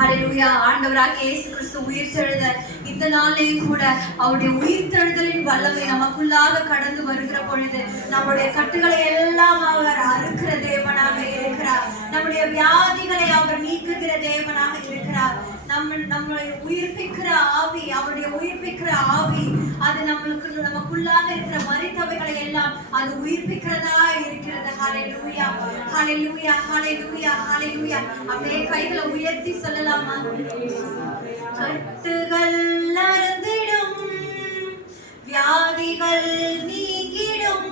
ஹல்லேலூயா. ஆண்டவராகிய இயேசு கிறிஸ்து உயிர்த்தெழுத இந்த நாளிலேயும் கூட அவருடைய உயிர்த்தெழுதலின் வல்லமை நமக்குள்ளாக கடந்து வருகிற பொழுது நம்முடைய கட்டுகளை எல்லாம் அவர் அறுக்கிற தேவனாக இருக்கிறார். நம்முடைய வியாதிகளை அவர் நீக்குகிற தேவனாக இருக்கிறார். நம்மளை உயிர்ப்பிக்கிற ஆவி, அவருடைய உயிர்ப்பிக்கிற ஆவி அது நமக்குள்ளாக இருக்கிற மரித்தவைகளை எல்லாம் அது உயிர்ப்பிக்கிறதா இருக்கிறது. ஹல்லேலூயா, ஹல்லேலூயா, ஹல்லேலூயா, ஹல்லேலூயா. அப்படியே கைகளை உயர்த்தி சொல்லலாமா? கட்டுகள் அறுந்திடும், வியாதிகள் நீங்கிடும்,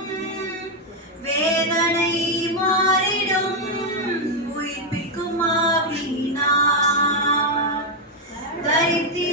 வேதனை மாறிடும், உயிர்ப்பிக்கும் ஆவியினார். தரித்திர